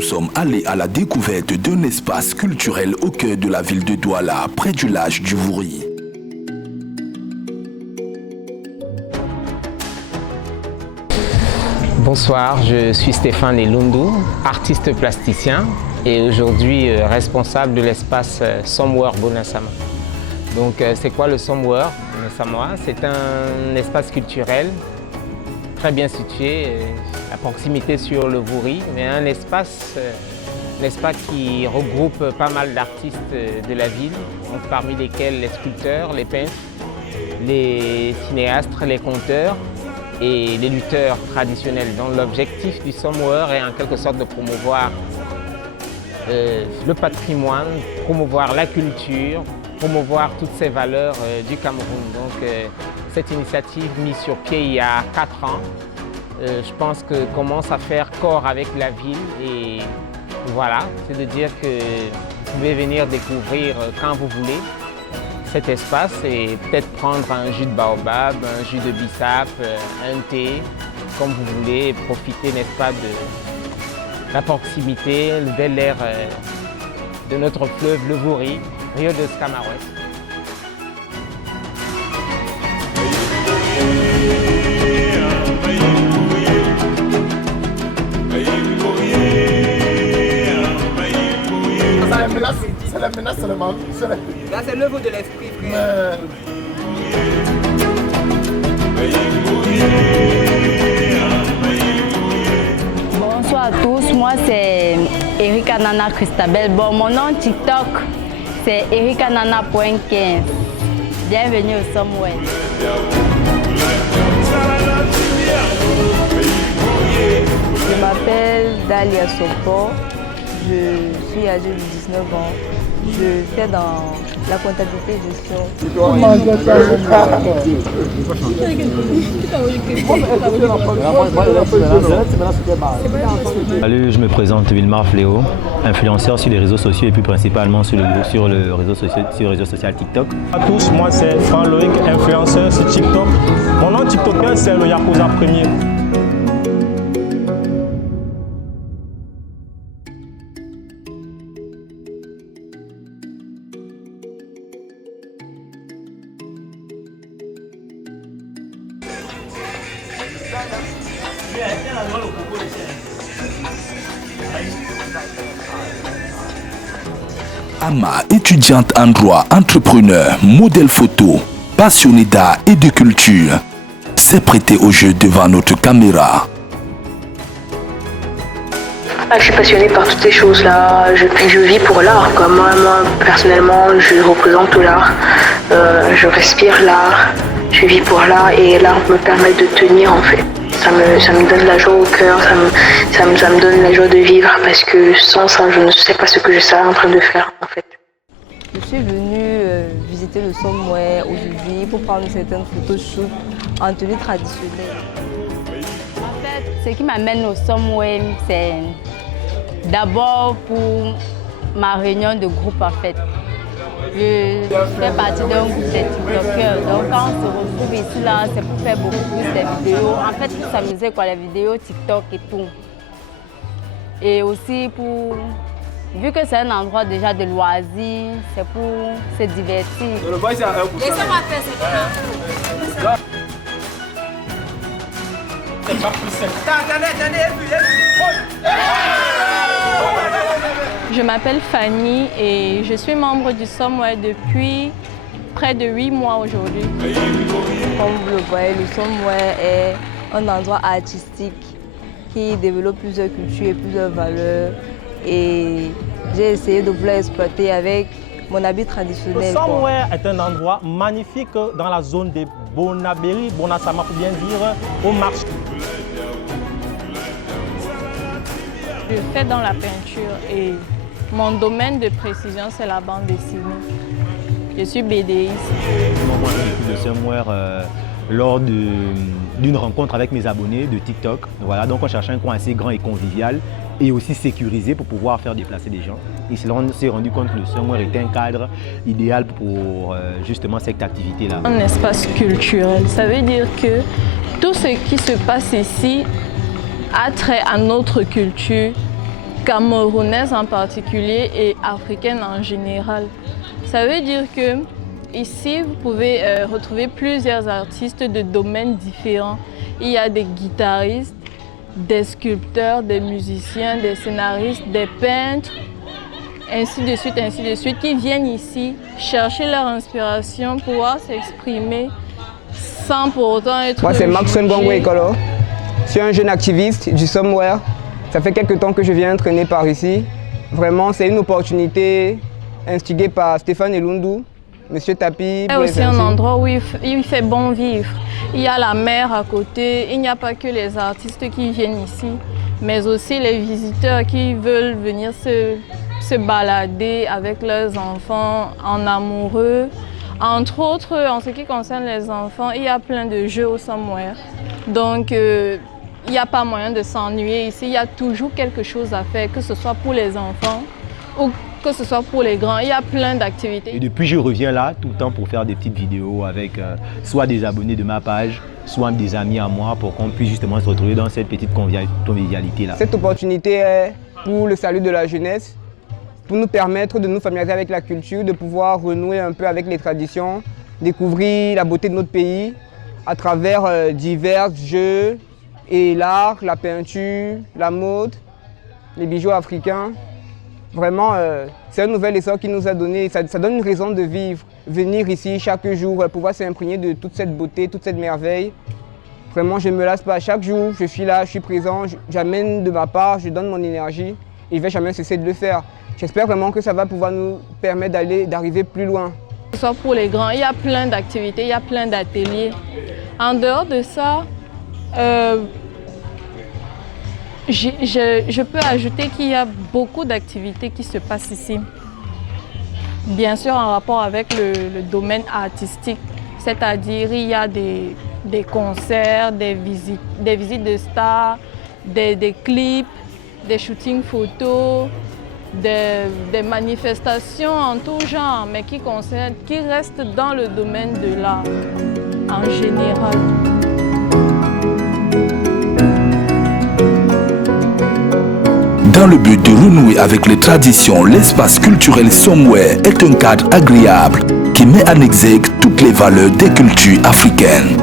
nous sommes allés à la découverte d'un espace culturel au cœur de la ville de Douala, près du lage du Vouri. Bonsoir, je suis Stéphane Elundu, artiste plasticien et aujourd'hui responsable de l'espace Somewhere Bonasama. Donc c'est quoi le Somewhere Bonasama? C'est un espace culturel très bien situé à proximité sur le Vouri, mais un espace qui regroupe pas mal d'artistes de la ville, donc parmi lesquels les sculpteurs, les peintres, les cinéastes, les conteurs et les lutteurs traditionnels. Donc l'objectif du Somewhere est en quelque sorte de promouvoir le patrimoine, promouvoir la culture, promouvoir toutes ces valeurs du Cameroun. Donc cette initiative mise sur pied il y a 4 ans, je pense que commence à faire corps avec la ville et voilà, c'est de dire que vous pouvez venir découvrir quand vous voulez cet espace et peut-être prendre un jus de baobab, un jus de bissap, un thé, comme vous voulez, et profiter, n'est-ce pas, de la proximité, le bel air de notre fleuve, le Vouri, Rio de Scamarouès. C'est la menace seulement. Là, c'est l'œuvre de l'esprit, frère. Bonsoir à tous, moi c'est Erika Nana Christabel. Bon, mon nom TikTok c'est erikanana.15. Bienvenue au Somewhere. Je m'appelle Dalia Sopo. Je suis âgée de 19 ans. Je fais dans la comptabilité et gestion. Salut, je me présente Wilmar Fléau, influenceur sur les réseaux sociaux et plus principalement sur le réseau social TikTok. Bonjour à tous, moi c'est Franck Loïc, influenceur sur TikTok. Mon nom TikTokien c'est le Yakuza Premier. Ama, étudiante en droit, entrepreneur, modèle photo, passionnée d'art et de culture, s'est prêtée au jeu devant notre caméra. Je suis passionnée par toutes ces choses-là, je vis pour l'art. Moi, personnellement, je représente l'art, je respire l'art, je vis pour l'art et l'art me permet de tenir en fait. Ça me donne la joie au cœur, ça me donne la joie de vivre parce que sans ça, je ne sais pas ce que je serais en train de faire en fait. Je suis venue visiter le Somewhere aujourd'hui pour prendre certaines photos shoot en tenue traditionnelle. En fait, ce qui m'amène au Somewhere, c'est d'abord pour ma réunion de groupe en fait. Je fais partie d'un groupe de TikTokers, donc quand on se retrouve ici là, c'est pour faire beaucoup plus de vidéos. En fait, pour s'amuser quoi, les vidéos TikTok et tout. Et aussi pour, vu que c'est un endroit déjà de loisirs, c'est pour se divertir. Laissez-moi faire ce qu'on a. Je m'appelle Fanny et je suis membre du Somewhere depuis près de 8 mois aujourd'hui. Comme vous le voyez, le Somewhere est un endroit artistique qui développe plusieurs cultures et plusieurs valeurs. Et j'ai essayé de vouloir exploiter avec mon habit traditionnel. Le Somewhere est un endroit magnifique dans la zone de Bonaberi, Bonasama pour bien dire, au marché. Je fais dans la peinture et mon domaine de précision c'est la bande dessinée. Je suis BDiste. Le Somewhere lors d'une rencontre avec mes abonnés de TikTok. Voilà, donc on cherchait un coin assez grand et convivial et aussi sécurisé pour pouvoir faire déplacer des gens. Et on s'est rendu compte que le Somewhere était un cadre idéal pour justement cette activité-là. Un espace culturel, ça veut dire que tout ce qui se passe ici a trait à notre culture camerounaise en particulier et africaine en général. Ça veut dire que ici, vous pouvez retrouver plusieurs artistes de domaines différents. Il y a des guitaristes, des sculpteurs, des musiciens, des scénaristes, des peintres, ainsi de suite, qui viennent ici chercher leur inspiration, pouvoir s'exprimer sans pour autant être Moi, c'est Maxon jugé. Bongo Ekolo. Je suis un jeune activiste du Somewhere. Ça fait quelques temps que je viens traîner par ici. Vraiment, c'est une opportunité instigée par Stéphane Elundu, Monsieur Tapi. C'est aussi un endroit où il fait bon vivre. Il y a la mer à côté. Il n'y a pas que les artistes qui viennent ici, mais aussi les visiteurs qui veulent venir se balader avec leurs enfants en amoureux. Entre autres, en ce qui concerne les enfants, il y a plein de jeux au Somewhere. Donc, il n'y a pas moyen de s'ennuyer ici. Il y a toujours quelque chose à faire, que ce soit pour les enfants ou que ce soit pour les grands. Il y a plein d'activités. Et depuis, je reviens là tout le temps pour faire des petites vidéos avec soit des abonnés de ma page, soit des amis à moi pour qu'on puisse justement se retrouver dans cette petite convivialité-là. Cette opportunité est pour le salut de la jeunesse, pour nous permettre de nous familiariser avec la culture, de pouvoir renouer un peu avec les traditions, découvrir la beauté de notre pays à travers divers jeux et l'art, la peinture, la mode, les bijoux africains. Vraiment, c'est un nouvel essor qui nous a donné, ça donne une raison de vivre. Venir ici chaque jour, pouvoir s'imprégner de toute cette beauté, toute cette merveille. Vraiment, je ne me lasse pas. Chaque jour, je suis là, je suis présent, j'amène de ma part, je donne mon énergie et je ne vais jamais cesser de le faire. J'espère vraiment que ça va pouvoir nous permettre d'arriver plus loin. Que ce soit pour les grands, il y a plein d'activités, il y a plein d'ateliers. En dehors de ça, je peux ajouter qu'il y a beaucoup d'activités qui se passent ici. Bien sûr en rapport avec le domaine artistique, c'est-à-dire il y a des concerts, des visites de stars, des clips, des shootings photos, des manifestations en tout genre, mais qui restent dans le domaine de l'art en général. Dans le but de renouer avec les traditions, l'espace culturel Somewhere est un cadre agréable qui met en exergue toutes les valeurs des cultures africaines.